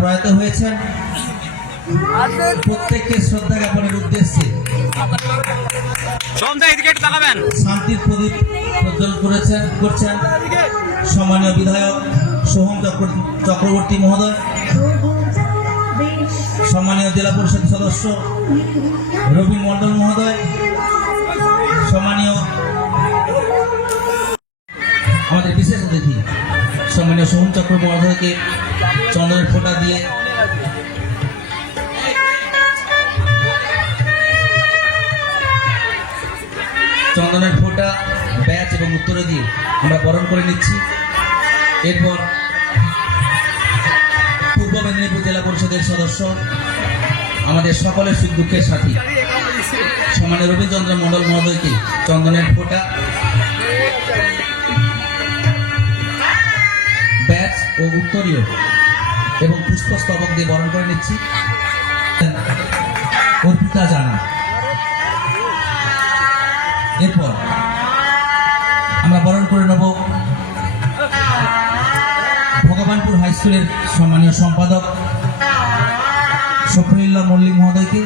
প্রয়াত হয়েছেন প্রত্যেককে শ্রদ্ধা জ্ঞাপনের উদ্দেশ্যে শান্তির প্রদীপ প্রজ্বল করছেন সম্মানীয় বিধায়ক সোহম চক্রবর্তী মহোদয়, সম্মানীয় জেলা পরিষদ সদস্য রবীন মন্ডল মহোদয়, সম্মানীয় আমাদের বিশেষ অতিথি সম্মানীয় সোহম চক্রবর্তী মহোদয়কে চন্দনের ফোঁটা দিয়ে চন্দনের ফোঁটা ব্যাচ এবং উত্তরে দিয়ে আমরা বরণ করে নিচ্ছি। এরপর পূর্ব মেদিনীপুর জেলা পরিষদের সদস্য আমাদের সকলের সুখ দুঃখের সাথী সম্মানীয় রবীন্দ্র মন্ডল মহোদয়কে চন্দনের ফোঁটা ব্যাচ ও উত্তরীয় এবং পুষ্পস্তবক দিয়ে বরণ করে নিচ্ছি। অর্পিতা জানা। এরপর আমরা বরণ করে নেব ভগবানপুর হাই স্কুলের সম্মানীয় সম্পাদক শফিউল্লাহ মল্লিক মহোদয়কে।